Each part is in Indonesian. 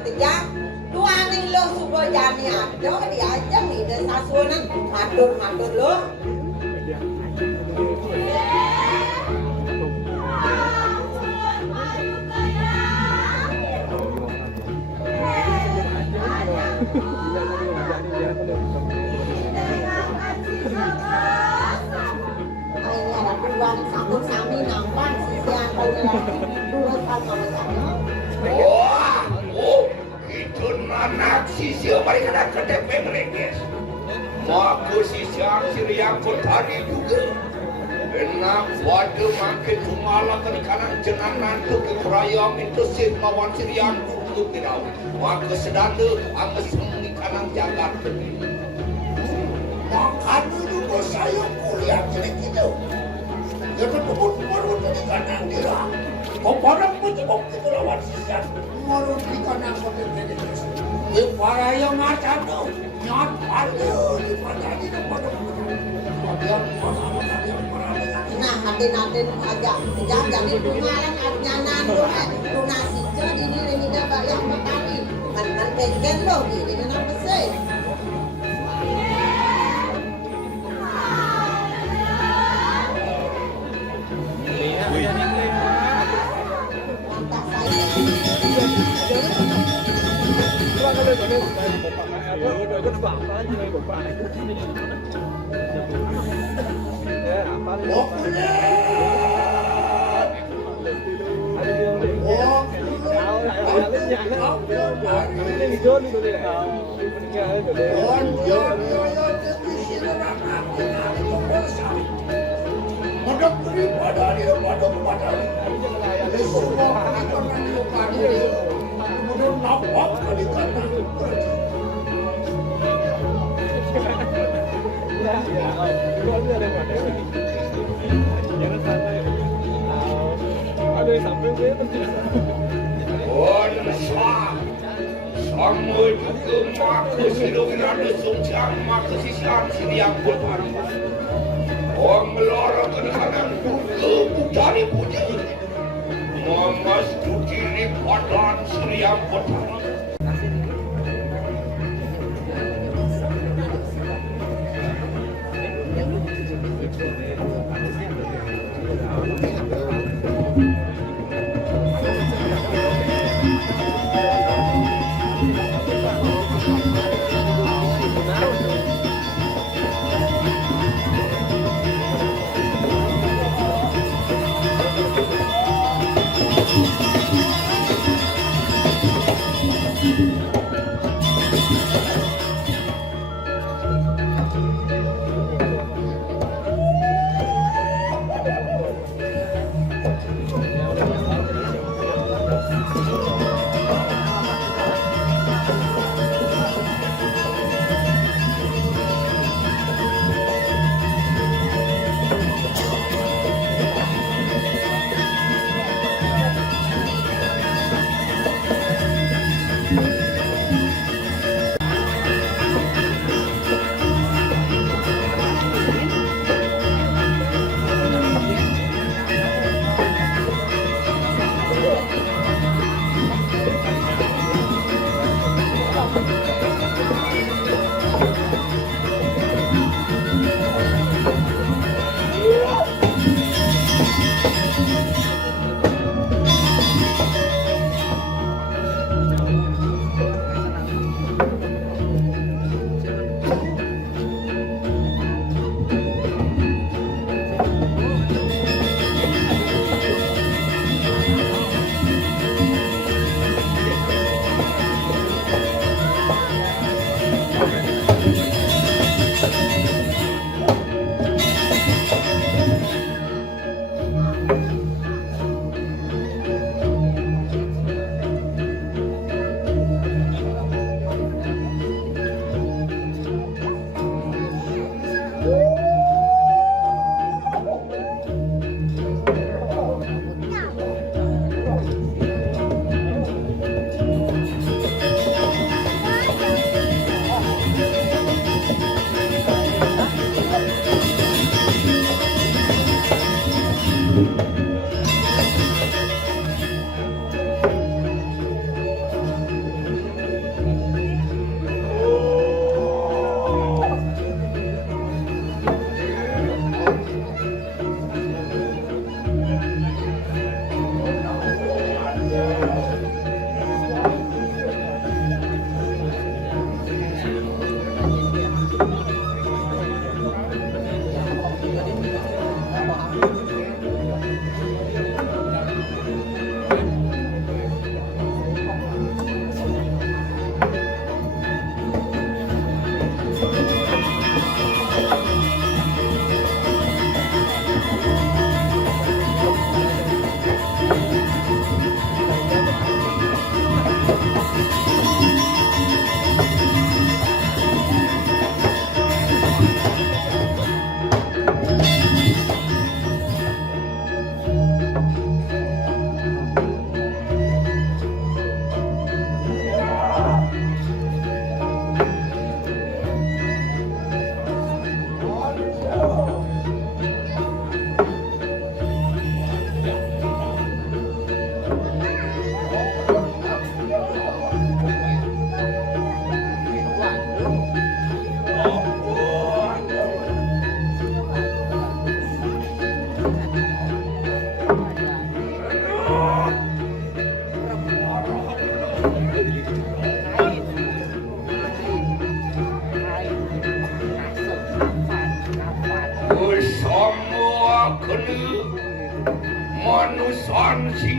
ketiga dua ning lo subuh jani ada diajak nih desa sunan matur lo. Satu sami nampak sisi akal dua sama sana. Wah, itu anak sisi mereka nak ke DP mereka. Maka sisi akhir yang tadi juga. Enak pada makin kumala ke kanan jenangan tu ke kerayam itu sih lawan sirian tu tidak. Maka sedanda angkat semua kanan jagat. Maka dulu saya kuliah jelek itu. Jadi pembunuh dari kanan dia. Komporang pun cebok itu lawan sisian. Ngurut di kanan kopi pedes. Di para yang macam tu. Nyat ada di pada di depan. Bagian mana yang marah. Nah, hati-hati agak sejak jadi tungalan adnyanan tu lunasi jadi ini dah yang petani. Kan pengen lo ini nak besar. Sama juga maka siluman ada sungcang maka sisian siriang buatan. Orang melarang kadang-kadang juga budari puja. Mamas dudiri padan siriang buatan.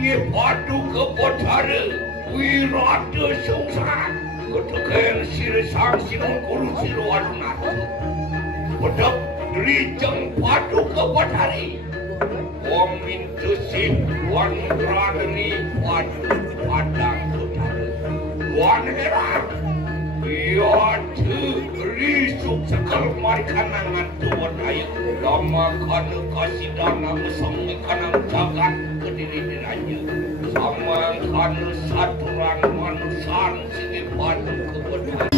singe padu ke potara wirata sungsang ketekan siresang sinong kuru siru adunat pedap rijeng padu ke potari om mintusin wan radeni padu padang potara wan herang Yaitu risuk sekal marikanangan tuan ayah lama kana kasidana mesang kanang jagat kediri diranya sama kana saturan manusan sini padu kebetulan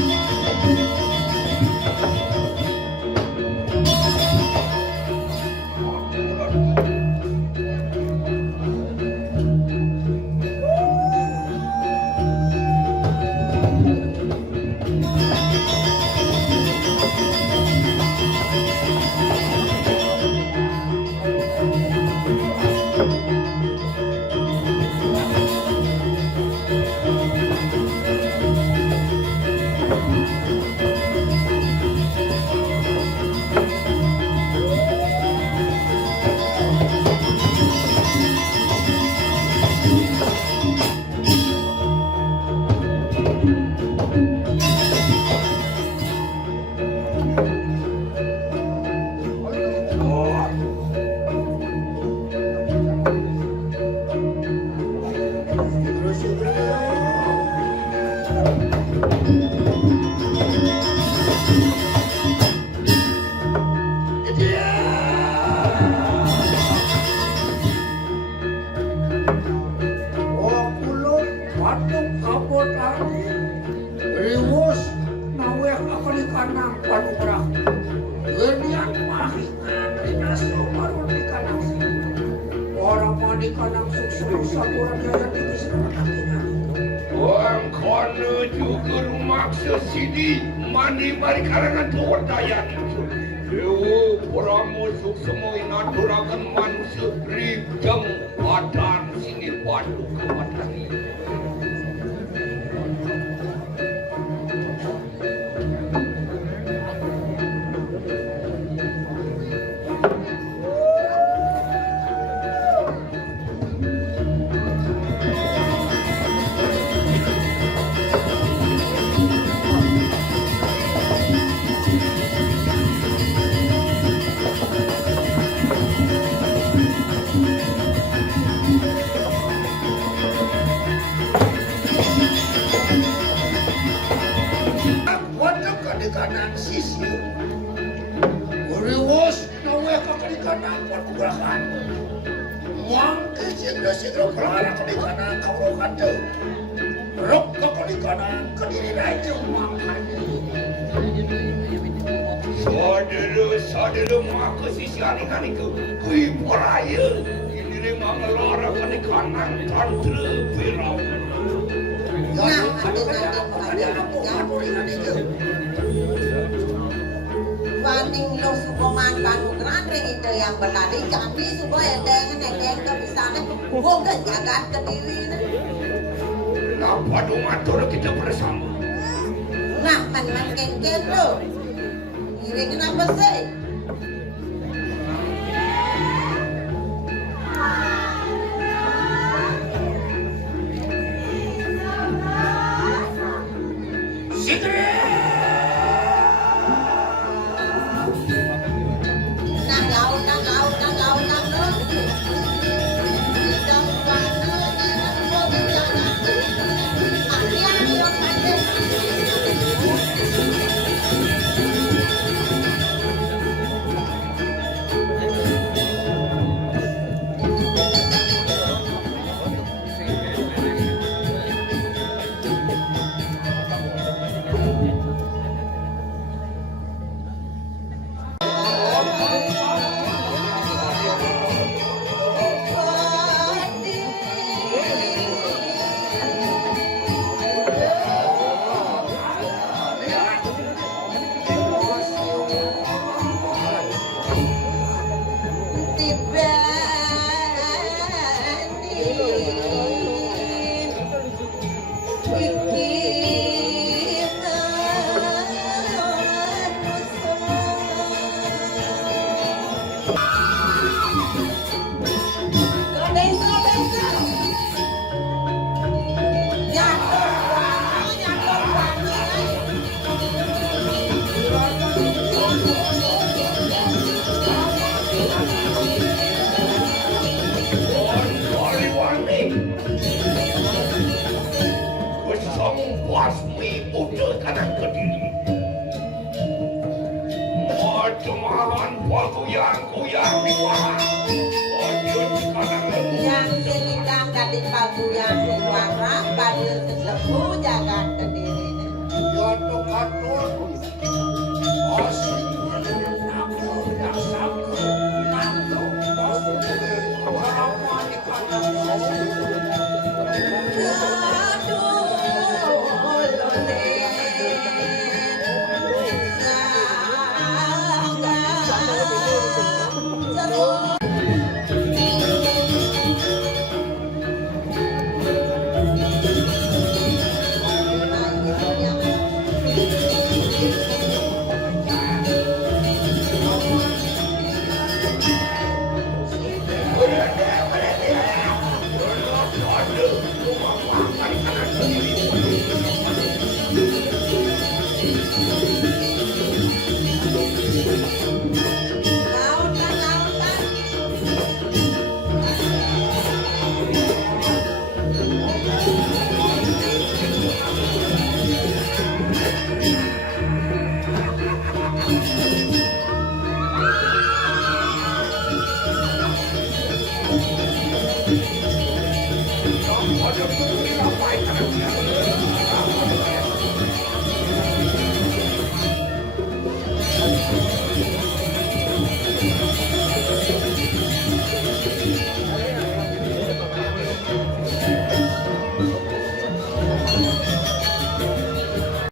sesidi mandi mari kalangan tuan daya itu dewa pramusuk semua inaturakan manusia rijeng badan sini padu kebatani Saudara maka sisi aning-aning ke kui poraya ini memang lara kani kanan tantra pirau Nah, Banding lo sukoman kanu kerandring itu yang berlari kami supaya dengan ke sana bukan jagat ke diri. Kenapa dong atur kita bersama? Nah, man kengken lo. Ini kenapa sih? basmi budak tanah Kediri. Cemahan paguyang-guyang wah. Ojun sekarang yang selidang gading paguyang suara pada sesepuh jagat